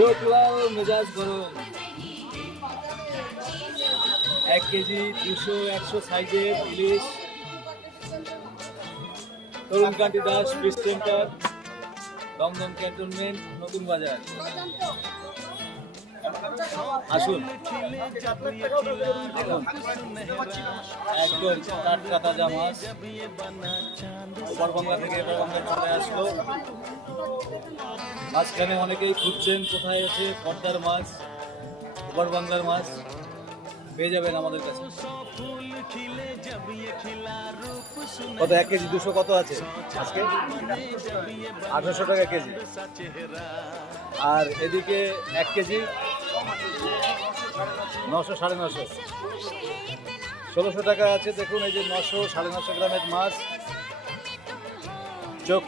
চোখ লাল, মেজাজ গরম। এক কেজি দুশো, একশো সাইজের ইলিশ। Tarun Kanti Das fish centre Dumdum cantonment, Natun Bazar. আসুন। একদম তাজা মাছ ওপার বাংলা থেকে এপার চলে আসলো। মাঝখানে অনেকেই খুঁজছেন কোথায় আছে পদ্মার মাছ ওপার বাংলার মাছ। পেয়ে যাবেন আমাদের কাছে। কত, এক কেজি? দুশো কত আছে আজকে? আঠারোশো টাকা কেজি। আর এদিকে এক কেজি। নশো, সাড়ে নশো। ষোলোশো টাকা আছে, দেখুন, এই যে নশো, সাড়ে নশো গ্রামের মাছ। চোখ